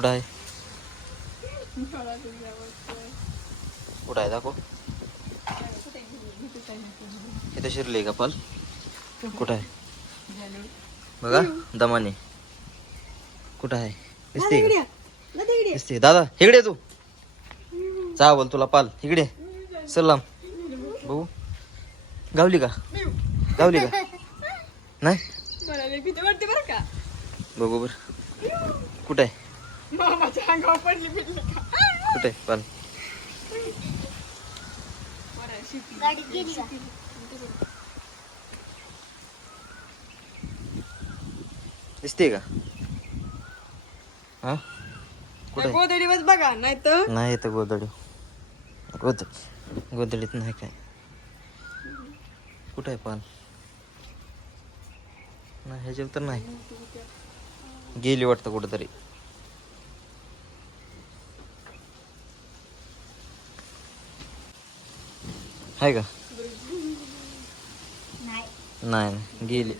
कुठं आहे? कुठं आहे दाखव. इथं शिरली का पाल? कुठं आहे बघा दमाने. कुठं आहे? दिसते का? दिसते दादा इकडे तू. जा बोल तुला पाल इकडे. सलाम बघू. गावली का? गावली का? नाही बघू बर. कुठं आहे? कुठे आहे पाल? दिसते का? हा कुठे? गोदडीवर बघा नाही तर नाही येतं गोदडी. गोदडीत नाही काय. कुठं आहे पाल? नाही ह्याच्यावर तर नाही. गेली वाटतं कुठंतरी. आहे का? नाही गेली.